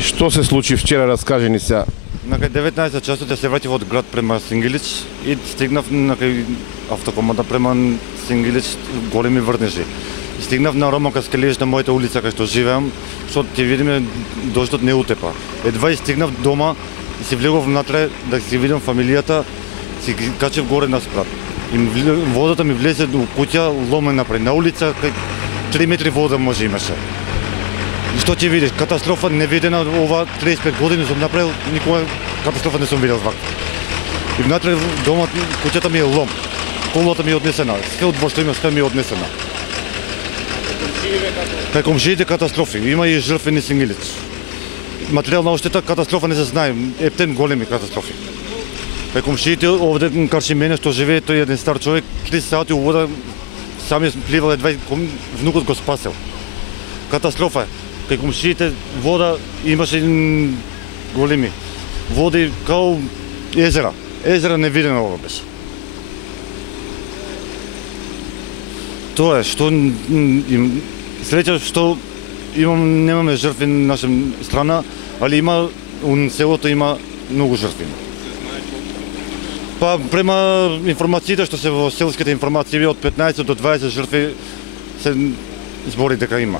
И што се случи вчера, раскажи ни сега. На 19 часот се враќав од град према Сингилич и стигнав на автокоманда према Сингилич, големи врнежи. Стигнав на Рома Каскелиевич на мојата улица кај што живеам, што ќе видиме дождот не утепа. Едва стигнав дома и се влегов внатре да си видам фамилијата, си качев горе на спрат. И водата ми влезе до куќа, ломен напред на улица, кај 3 метри вода може имаше. И што ќе видиш, катастрофа невидена, ова 35 години сум направил, никога катастрофа не сум видел вака. И внатре домот, куќата ми е лом, колата ми е однесена, све од во што има, све ми е однесена. Кај комшиите катастрофи, има и жртви низ Сингилич. Материјална оштета, катастрофа не се знае, ептен големи катастрофи. Кај комшиите овде карши мене што живее, тој еден стар човек, 3 сати у вода, сами пливал, едва внукот го спасел. Катастрофа е. Кај комшиите вода имаше големи води као езера. Езера невидено ова беше. Тоа е што среќа што немаме жртви на наша страна, али има селото има многу жртви. Па према информациите што се во селските информации од 15 до 20 жртви се збори дека има.